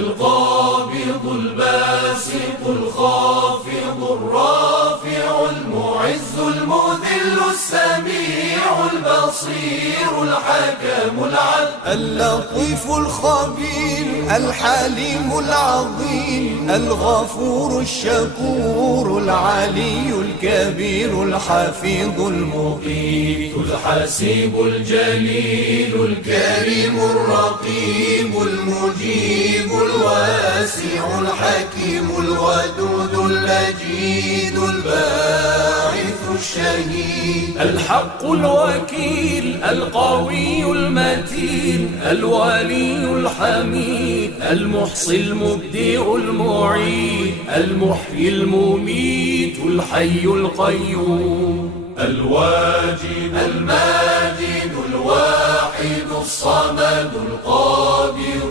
القابض الباسط الخافض الرافع المعز المذل السميع البصير الحكم العدل اللطيف الخبير الحليم العظيم الغفور الشكور العلي الكبير الحفيظ المقيت الحسيب الجليل الكريم الرقيب المجيب الواسع الحكيم الودود المجيد الباعث الشهيد الحق الوكيل القوي المتين الولي الحميد المحصي المبدئ المعيد المحيي المميت الحي القيوم الواجد الماجد الواحد الصمد القادر